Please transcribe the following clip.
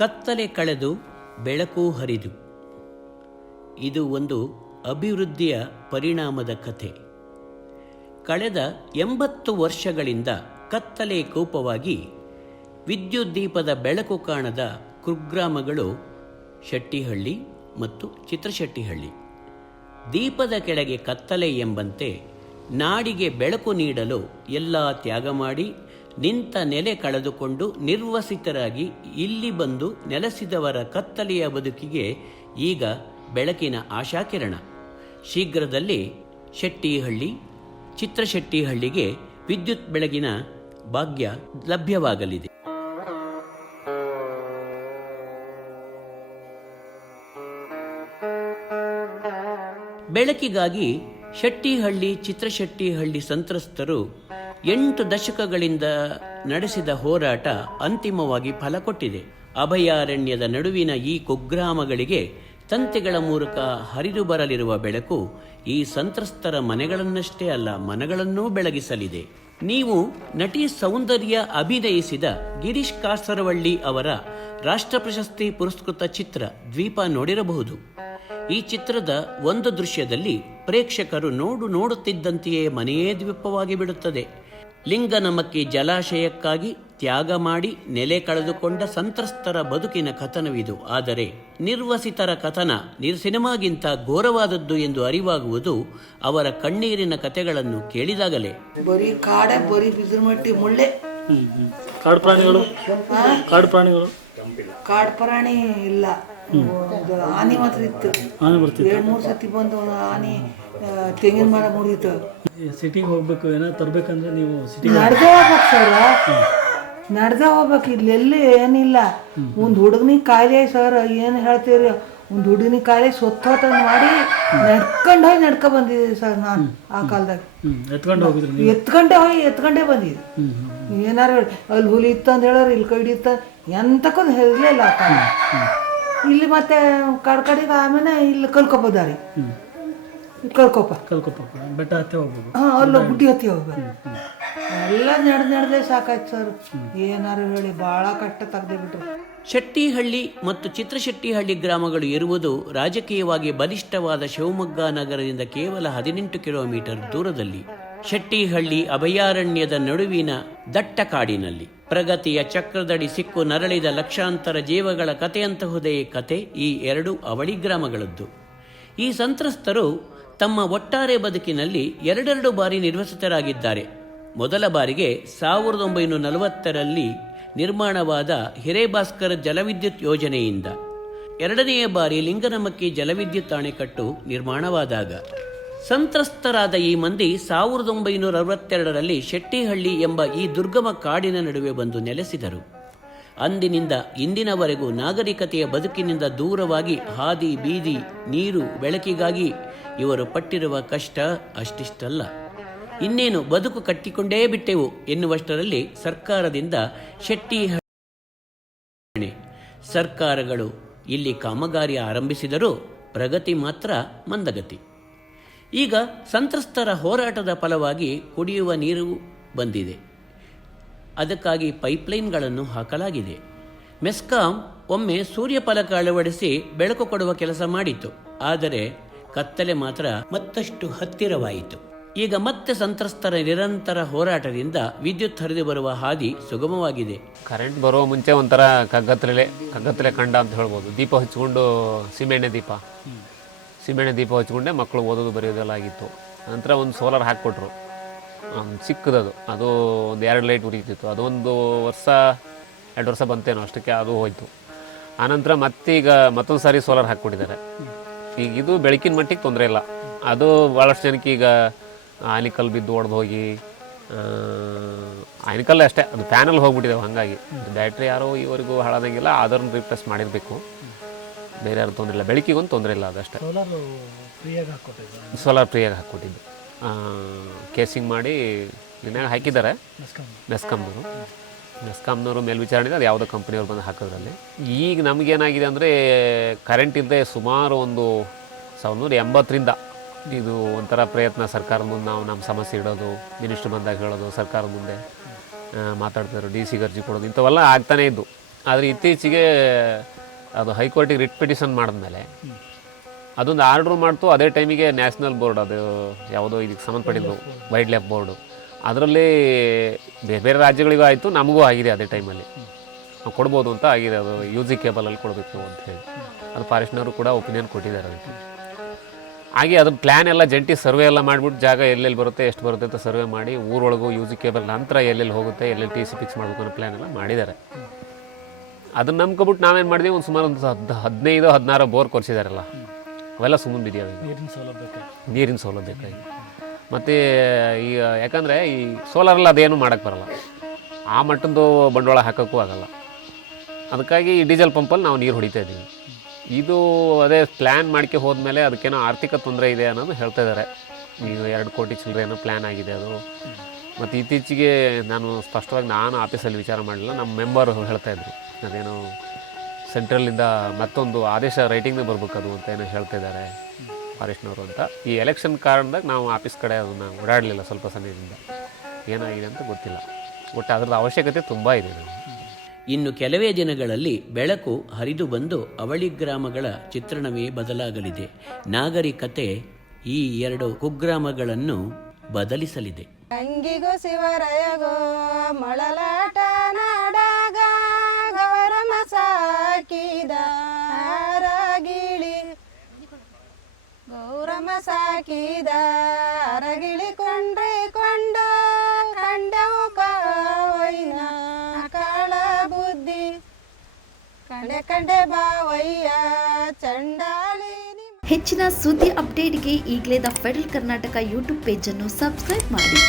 ಕತ್ತಲೆ ಕಳೆದು ಬೆಳಕು ಹರಿದು. ಇದು ಒಂದು ಅಭಿವೃದ್ಧಿಯ ಪರಿಣಾಮದ ಕಥೆ. ಕಳೆದ ಎಂಬತ್ತು ವರ್ಷಗಳಿಂದ ಕತ್ತಲೆ ಕೋಪವಾಗಿ ವಿದ್ಯುತ್ ದೀಪದ ಬೆಳಕು ಕಾಣದ ಕುಗ್ರಾಮಗಳು ಶೆಟ್ಟಿಹಳ್ಳಿ ಮತ್ತು ಚಿತ್ರಶೆಟ್ಟಿಹಳ್ಳಿ. ದೀಪದ ಕೆಳಗೆ ಕತ್ತಲೆ ಎಂಬಂತೆ ನಾಡಿಗೆ ಬೆಳಕು ನೀಡಲು ಎಲ್ಲ ತ್ಯಾಗ ಮಾಡಿ ನಿಂತ ನೆಲೆ ಕಳೆದುಕೊಂಡು ನಿರ್ವಸಿತರಾಗಿ ಇಲ್ಲಿ ಬಂದು ನೆಲೆಸಿದವರ ಕತ್ತಲೆಯ ಬದುಕಿಗೆ ಈಗ ಬೆಳಕಿನ ಆಶಾಕಿರಣ. ಶೀಘ್ರದಲ್ಲಿ ಶೆಟ್ಟಿಹಳ್ಳಿ, ಚಿತ್ರಶೆಟ್ಟಿಹಳ್ಳಿಗೆ ವಿದ್ಯುತ್ ಬೆಳಗಿನ ಭಾಗ್ಯ ಲಭ್ಯವಾಗಲಿದೆ. ಬೆಳಕಿಗಾಗಿ ಶೆಟ್ಟಿಹಳ್ಳಿ, ಚಿತ್ರಶೆಟ್ಟಿಹಳ್ಳಿ ಸಂತ್ರಸ್ತರು ಎಂಟು ದಶಕಗಳಿಂದ ನಡೆಸಿದ ಹೋರಾಟ ಅಂತಿಮವಾಗಿ ಫಲ ಕೊಟ್ಟಿದೆ. ಅಭಯಾರಣ್ಯದ ನಡುವಿನ ಈ ಕುಗ್ರಾಮಗಳಿಗೆ ತಂತಿಗಳ ಮೂಲಕ ಹರಿದು ಬರಲಿರುವ ಬೆಳಕು ಈ ಸಂತ್ರಸ್ತರ ಮನೆಗಳನ್ನಷ್ಟೇ ಅಲ್ಲ, ಮನಗಳನ್ನೂ ಬೆಳಗಿಸಲಿದೆ. ನೀವು ನಟಿ ಸೌಂದರ್ಯ ಅಭಿನಯಿಸಿದ ಗಿರೀಶ್ ಕಾಸರವಳ್ಳಿ ಅವರ ರಾಷ್ಟ್ರ ಪ್ರಶಸ್ತಿ ಪುರಸ್ಕೃತ ಚಿತ್ರ ದ್ವೀಪ ನೋಡಿರಬಹುದು. ಈ ಚಿತ್ರದ ಒಂದು ದೃಶ್ಯದಲ್ಲಿ ಪ್ರೇಕ್ಷಕರು ನೋಡು ನೋಡುತ್ತಿದ್ದಂತೆಯೇ ಮನೆಯೇ ದ್ವೀಪವಾಗಿ ಬಿಡುತ್ತದೆ. ಲಿಂಗನಮಕ್ಕಿ ಜಲಾಶಯಕ್ಕಾಗಿ ತ್ಯಾಗ ಮಾಡಿ ನೆಲೆ ಕಳೆದುಕೊಂಡ ಸಂತ್ರಸ್ತರ ಬದುಕಿನ ಕಥನವಿದು. ಆದರೆ ನಿರ್ವಸಿತರ ಕಥನ ನಿರ್ ಸಿನಿಮಾಗಿಂತ ಘೋರವಾದದ್ದು ಎಂದು ಅರಿವಾಗುವುದು ಅವರ ಕಣ್ಣೀರಿನ ಕಥೆಗಳನ್ನು ಕೇಳಿದಾಗಲೇ. ಬರೀ ಕಾಡ ಬರೀ ಬಿದಿರುಮಟ್ಟಿ ಮುಳ್ಳೆ. ಕಾಡು ಪ್ರಾಣಿಗಳು? ಕಾಡು ಪ್ರಾಣಿಗಳು? ಕಾಡು ಪ್ರಾಣಿ ಇಲ್ಲ. ಆನೆ ಮಾತ್ರ ಇತ್ತು. ಎರಡು ಮೂರು ಸತಿ ಬಂದು ಆನೆ ತೆಂಗಿನ ಮರ ಮುರಿಯಿತು ಸಿಟಿಗೆ ಹೋಗ್ಬೇಕು ಏನೋ ತರ್ಬೇಕಂದ್ರೆ ನೀವು ಸಿಟಿಗೆ ನಡ್ದೆ ಹೋಗ್ಬೇಕು. ಸರ್ ನಡ್ದೆ ಹೋಗ್ಬೇಕು ಇಲ್ಲೆಲ್ಲಿ ಏನಿಲ್ಲ. ಒಂದು ಹುಡುಗನಿಗೆ ಕಾಯಿಲೆ ಸರ್ ಏನು ಹೇಳ್ತೀರಿ? ಒಂದು ಹುಡುಗನಿಗೆ ಕಾಯಿಲೆ ಸೊತ್ತೋತ ಮಾಡಿ ನಡ್ಕೊಂಡು ಹೋಗಿ ನಡ್ಕೊ ಬಂದಿದ್ದೀವಿ ಸರ್ ನಾನು ಆ ಕಾಲದಾಗ. ಎತ್ಕೊಂಡು ಹೋಗಿದ್ರಿ ಎತ್ಕೊಂಡೆ ಹೋಗಿ ಎತ್ಕೊಂಡೆ ಬಂದಿದ್ದೆ. ಏನಾರು ಹೇಳಿ ಅಲ್ಲಿ ಹುಲಿ ಇತ್ತು ಅಂತ ಹೇಳೋರು ಇಲ್ಲಿ ಕೈ ಇತ್ತು ಎಂತಕ್ಕೊಂದು ಹೇಳಲಿಲ್ಲ ಆ ಕಾಲ ಇಲ್ಲಿ ಮತ್ತೆ ಕಡ್ ಕಡೆಗೆ ಆಮೇಲೆ ಇಲ್ಲಿ ಕಲ್ಕೊಬೋದಾರಿ. ಕಲ್ಕೊಪ್ಪ ಕಲ್ಕೊಪ್ಪ ಬೆಟ್ಟ ಹತ್ತಿ ಹೋಗ್ಬೋದು. ಹಾಂ ಅಲ್ಲ ಗುಡ್ಡಿ ಹತ್ತಿ ಹೋಗ್ಬೇಕು ಎಲ್ಲ ನಡೆದು ನಡೆದೇ ಸಾಕಾಯ್ತು ಸರ್. ಏನಾರು ಹೇಳಿ ಭಾಳ ಕಷ್ಟ ತೆಗ್ದೇ ಬಿಟ್ರು. ಶೆಟ್ಟಿಹಳ್ಳಿ ಮತ್ತು ಚಿತ್ರಶೆಟ್ಟಿಹಳ್ಳಿ ಗ್ರಾಮಗಳು ಇರುವುದು ರಾಜಕೀಯವಾಗಿ ಬಲಿಷ್ಠವಾದ ಶಿವಮೊಗ್ಗ ನಗರದಿಂದ ಕೇವಲ ಹದಿನೆಂಟು ಕಿಲೋಮೀಟರ್ ದೂರದಲ್ಲಿ. ಶೆಟ್ಟಿಹಳ್ಳಿ ಅಭಯಾರಣ್ಯದ ನಡುವಿನ ದಟ್ಟ ಕಾಡಿನಲ್ಲಿ ಪ್ರಗತಿಯ ಚಕ್ರದಡಿ ಸಿಕ್ಕು ನರಳಿದ ಲಕ್ಷಾಂತರ ಜೀವಗಳ ಕಥೆಯಂತಹುದೇ ಕತೆ ಈ ಎರಡು ಅವಳಿ ಗ್ರಾಮಗಳದ್ದು. ಈ ಸಂತ್ರಸ್ತರು ತಮ್ಮ ಒಟ್ಟಾರೆ ಬದುಕಿನಲ್ಲಿ ಎರಡೆರಡು ಬಾರಿ ನಿರ್ವಸಿತರಾಗಿದ್ದಾರೆ. ಮೊದಲ ಬಾರಿಗೆ ಸಾವಿರದ ಒಂಬೈನೂರ ನಲವತ್ತರಲ್ಲಿ ನಿರ್ಮಾಣವಾದ ಹಿರೇಭಾಸ್ಕರ್ ಜಲವಿದ್ಯುತ್ ಯೋಜನೆಯಿಂದ. ಎರಡನೆಯ ಬಾರಿ ಲಿಂಗನಮಕ್ಕಿ ಜಲವಿದ್ಯುತ್ ಅಣೆಕಟ್ಟು ನಿರ್ಮಾಣವಾದಾಗ. ಸಂತ್ರಸ್ತರಾದ ಈ ಮಂದಿ ಸಾವಿರದ ಒಂಬೈನೂರ ಅರವತ್ತೆರಡರಲ್ಲಿ ಶೆಟ್ಟಿಹಳ್ಳಿ ಎಂಬ ಈ ದುರ್ಗಮ ಕಾಡಿನ ನಡುವೆ ಬಂದು ನೆಲೆಸಿದರು. ಅಂದಿನಿಂದ ಇಂದಿನವರೆಗೂ ನಾಗರಿಕತೆಯ ಬದುಕಿನಿಂದ ದೂರವಾಗಿ ಹಾದಿ, ಬೀದಿ, ನೀರು, ಬೆಳಕಿಗಾಗಿ ಇವರು ಪಟ್ಟಿರುವ ಕಷ್ಟ ಅಷ್ಟಿಷ್ಟಲ್ಲ. ಇನ್ನೇನು ಬದುಕು ಕಟ್ಟಿಕೊಂಡೇ ಬಿಟ್ಟೆವು ಎನ್ನುವಷ್ಟರಲ್ಲಿ ಸರ್ಕಾರದಿಂದ ಶೆಟ್ಟಿ ಸರ್ಕಾರಗಳು ಇಲ್ಲಿ ಕಾಮಗಾರಿ ಆರಂಭಿಸಿದರೂ ಪ್ರಗತಿ ಮಾತ್ರ ಮಂದಗತಿ. ಈಗ ಸಂತ್ರಸ್ತರ ಹೋರಾಟದ ಫಲವಾಗಿ ಕುಡಿಯುವ ನೀರು ಬಂದಿದೆ. ಅದಕ್ಕಾಗಿ ಪೈಪ್ಲೈನ್ಗಳನ್ನು ಹಾಕಲಾಗಿದೆ. ಮೆಸ್ಕಾಂ ಒಮ್ಮೆ ಸೂರ್ಯಫಲಕ ಅಳವಡಿಸಿ ಬೆಳಕು ಕೊಡುವ ಕೆಲಸ ಮಾಡಿತು ಆದರೆ ಕತ್ತಲೆ ಮಾತ್ರ ಮತ್ತಷ್ಟು ಹತ್ತಿರವಾಯಿತು. ಈಗ ಮತ್ತೆ ಸಂತ್ರಸ್ತರ ನಿರಂತರ ಹೋರಾಟದಿಂದ ವಿದ್ಯುತ್ ಹರಿದು ಬರುವ ಹಾದಿ ಸುಗಮವಾಗಿದೆ. ಕರೆಂಟ್ ಬರುವ ಮುಂಚೆ ಒಂಥರ ಕಗ್ಗತ್ತಲೆ ಕಗ್ಗತ್ತಲೆ ಕಂಡ ಅಂತ ಹೇಳ್ಬೋದು. ದೀಪ ಹಚ್ಕೊಂಡು ಸೀಮೆಣ್ಣೆ ದೀಪ. ಸೀಮೆಣ್ಣೆ ದೀಪ ಹಚ್ಕೊಂಡೆ ಮಕ್ಕಳು ಓದೋದು ಬರೆಯೋದೆಲ್ಲ ಆಗಿತ್ತು. ನಂತರ ಒಂದು ಸೋಲಾರ್ ಹಾಕ್ಕೊಟ್ರು. ಸಿಕ್ಕದದು. ಅದು ಒಂದು ಎರಡು ಲೈಟ್ ಉರಿತಿತ್ತು. ಅದೊಂದು ವರ್ಷ, ಎರಡು ವರ್ಷ ಬಂತೇನೋ ಅಷ್ಟಕ್ಕೆ ಅದು ಹೋಯಿತು. ಆನಂತರ ಮತ್ತೀಗ ಮತ್ತೊಂದು ಸಾರಿ ಸೋಲಾರ್ ಹಾಕ್ಕೊಟ್ಟಿದ್ದಾರೆ ಈಗ ಇದು ಬೆಳಕಿನ ಮಟ್ಟಿಗೆ ತೊಂದರೆ ಇಲ್ಲ. ಅದು ಭಾಳಷ್ಟು ಜನಕ್ಕೆ ಈಗ ಆನಿಕಲ್ ಬಿದ್ದು ಒಡೆದು ಹೋಗಿ ಆನಿಕಲ್ ಅಷ್ಟೇ ಅದು ಪ್ಯಾನಲ್ ಹೋಗ್ಬಿಟ್ಟಿದ್ದಾವೆ ಹಾಗಾಗಿ. ಬ್ಯಾಟ್ರಿ ಯಾರೋ ಇವರಿಗೂ ಹಾಳಾದಂಗಿಲ್ಲ ಅದನ್ನು ರಿಪ್ಲೇಸ್ ಮಾಡಿರಬೇಕು. ಬೇರೆ ಯಾರು ತೊಂದರೆ ಇಲ್ಲ. ಬೆಳಕಿಗೊಂದು ತೊಂದರೆ ಇಲ್ಲ ಅದಷ್ಟೇ. ಸೋಲಾರು ಫ್ರೀಯಾಗಿ ಹಾಕ್ಕೊಟ್ಟಿದ್ರು? ಸೋಲಾರ್ ಫ್ರೀಯಾಗಿ ಹಾಕ್ಕೊಟ್ಟಿದ್ದು. ಕೇಸಿಂಗ್ ಮಾಡಿ ನಿನ್ನೆ ಹಾಕಿದ್ದಾರೆ. ಮೆಸ್ಕಾಂ ಮೆಸ್ಕಾಮ್ನವರು ಮೇಲ್ವಿಚಾರಣೆ ಅದು ಯಾವುದೋ ಕಂಪ್ನಿಯವ್ರು ಬಂದು ಹಾಕೋದ್ರಲ್ಲಿ. ಈಗ ನಮಗೇನಾಗಿದೆ ಅಂದರೆ ಕರೆಂಟ್ ಇಲ್ಲದೆ ಸುಮಾರು ಒಂದು ಸಾವಿರದ ನೂರ ಎಂಬತ್ತರಿಂದ ಇದು ಒಂಥರ ಪ್ರಯತ್ನ ಸರ್ಕಾರದ ಮುಂದೆ ನಾವು ನಮ್ಮ ಸಮಸ್ಯೆ ಇಡೋದು ಮಿನಿಸ್ಟ್ರ್ ಬಂದಾಗ ಹೇಳೋದು ಸರ್ಕಾರದ ಮುಂದೆ ಮಾತಾಡ್ತಾರೆ ಮಾತಾಡ್ತಿದ್ರು ಡಿ ಸಿ ಅರ್ಜಿ ಕೊಡೋದು ಇಂಥವೆಲ್ಲ ಆಗ್ತಾನೇ ಇದ್ದು. ಆದರೆ ಇತ್ತೀಚೆಗೆ ಅದು ಹೈಕೋರ್ಟಿಗೆ ರಿಟ್ ಪಿಟಿಷನ್ ಮಾಡಿದ್ಮೇಲೆ ಅದೊಂದು ಆರ್ಡ್ರ್ ಮಾಡ್ತು ಅದೇ ಟೈಮಿಗೆ ನ್ಯಾಷನಲ್ ಬೋರ್ಡ್ ಅದು ಯಾವುದೋ ಇದಕ್ಕೆ ಸಂಬಂಧಪಟ್ಟಿದ್ದು ವೈಲ್ಡ್ ಲೈಫ್ ಬೋರ್ಡು ಅದರಲ್ಲಿ ಬೇರೆ ಬೇರೆ ರಾಜ್ಯಗಳಿಗೂ ಆಯಿತು ನಮಗೂ ಆಗಿದೆ ಅದೇ ಟೈಮಲ್ಲಿ. ನಾವು ಕೊಡ್ಬೋದು ಅಂತ ಆಗಿದೆ ಅದು ಯು ಜಿ ಕೇಬಲಲ್ಲಿ ಕೊಡಬೇಕು ಅಂತ ಹೇಳಿ. ಅದು ಫಾರೆಸ್ಟ್ನವರು ಕೂಡ ಒಪಿನಿಯನ್ ಕೊಟ್ಟಿದ್ದಾರೆ ಅದಕ್ಕೆ. ಹಾಗೆ ಅದ್ರ ಪ್ಲ್ಯಾನ್ ಎಲ್ಲ ಜಂಟಿ ಸರ್ವೆ ಎಲ್ಲ ಮಾಡಿಬಿಟ್ಟು ಜಾಗ ಎಲ್ಲೆಲ್ಲಿ ಬರುತ್ತೆ ಎಷ್ಟು ಬರುತ್ತೆ ಅಂತ ಸರ್ವೆ ಮಾಡಿ ಊರೊಳಗೂ ಯು ಜಿ ಕೇಬಲ್ ನಂತರ ಎಲ್ಲೆಲ್ಲಿ ಹೋಗುತ್ತೆ ಎಲ್ಲೆಲ್ಲಿ ಟಿ ಸಿ ಫಿಕ್ಸ್ ಮಾಡಬೇಕು ಅನ್ನೋ ಪ್ಲ್ಯಾನ್ ಎಲ್ಲ ಮಾಡಿದ್ದಾರೆ. ಅದನ್ನ ನಂಬ್ಕೊಬಿಟ್ಟು ನಾವೇನು ಮಾಡಿದ್ವಿ ಒಂದು ಸುಮಾರು ಒಂದು ಹದ್ ಹದಿನೈದು ಹದಿನಾರು ಬೋರ್ ಕೊರ್ಸಿದಾರಲ್ಲ. ಅವೆಲ್ಲ ಸುಮ್ಮನೆ ಬಿದ್ದಿವೆ ಈಗ ನೀರಿನ ಸೌಲಭ್ಯ ನೀರಿನ ಸೌಲಭ್ಯ ಮತ್ತು ಈಗ ಯಾಕಂದರೆ ಈ ಸೋಲಾರಲ್ಲಿ ಅದೇನು ಮಾಡೋಕ್ಕೆ ಬರಲ್ಲ. ಆ ಮಟ್ಟದ್ದು ಬಂಡವಾಳ ಹಾಕೋಕ್ಕೂ ಆಗಲ್ಲ. ಅದಕ್ಕಾಗಿ ಈ ಡೀಸೆಲ್ ಪಂಪಲ್ಲಿ ನಾವು ನೀರು ಹೊಡಿತಾ ಇದ್ದೀವಿ. ಇದು ಅದೇ ಪ್ಲ್ಯಾನ್ ಮಾಡ್ಕೆ ಹೋದ್ಮೇಲೆ ಅದಕ್ಕೇನೋ ಆರ್ಥಿಕ ತೊಂದರೆ ಇದೆ ಅನ್ನೋದು ಹೇಳ್ತಾ ಇದ್ದಾರೆ ಈಗ ಎರಡು ಕೋಟಿ ಚಿಲ್ಲರೆ ಏನೋ ಪ್ಲ್ಯಾನ್ ಆಗಿದೆ ಅದು. ಮತ್ತು ಇತ್ತೀಚೆಗೆ ನಾನು ಸ್ಪಷ್ಟವಾಗಿ ನಾನು ಆಫೀಸಲ್ಲಿ ವಿಚಾರ ಮಾಡಲಿಲ್ಲ, ನಮ್ಮ ಮೆಂಬರ್ ಹೇಳ್ತಾ ಇದ್ರು. ಅದೇನೋ ಸೆಂಟ್ರಲಿಂದ ಮತ್ತೊಂದು ಆದೇಶ ರೈಟಿಂಗ್ನೇ ಬರ್ಬೇಕು ಅದು ಅಂತ ಏನೋ ಹೇಳ್ತಾ ಇದ್ದಾರೆ ಫಾರೆಸ್ಟ್ನವರು ಅಂತ. ಈ ಎಲೆಕ್ಷನ್ ಕಾರಣದಾಗ ನಾವು ಆಫೀಸ್ ಕಡೆ ಅದನ್ನು ಓಡಾಡಲಿಲ್ಲ ಸ್ವಲ್ಪ ಸಮಯದಿಂದ. ಏನಾಗಿದೆ ಅಂತ ಗೊತ್ತಿಲ್ಲ. ಒಟ್ಟು ಅದ್ರದ್ದು ಅವಶ್ಯಕತೆ ತುಂಬ ಇದೆ ಇನ್ನು ಕೆಲವೇ ದಿನಗಳಲ್ಲಿ ಬೆಳಕು ಹರಿದು ಬಂದು ಅವಳಿ ಗ್ರಾಮಗಳ ಚಿತ್ರಣವೇ ಬದಲಾಗಲಿದೆ. ನಾಗರಿಕತೆ ಈ ಎರಡು ಕುಗ್ರಾಮಗಳನ್ನು ಬದಲಿಸಲಿದೆ. ಅಂಗಿಗೋ ಶಿವರಯಗೋ ಮಳಲಾಟ ನಾಡಾಗ ಗೌರಮ ಸಾಕಿದ ಸಾಕಿದ ಅರಗಿಳಿ ಕೊಂಡ್ರೆ ಕೊಂಡ, ಕಂಡವು ಕಾವಯ್ಯನ ಕಾಳ ಬುದ್ಧಿ. ಕಂಡೆ ಕಂಡೆ ಬಾವಯ್ಯ, ಚಂಡಾಲಿ ಹೆಚ್ಚಿನ ಸುದ್ದಿ ಅಪ್ಡೇಟ್ಗೆ ಈಗಲೇ ದ ಫೆಡರಲ್ ಕರ್ನಾಟಕ ಯೂಟ್ಯೂಬ್ ಪೇಜನ್ನು ಸಬ್ಸ್ಕ್ರೈಬ್ ಮಾಡಿ.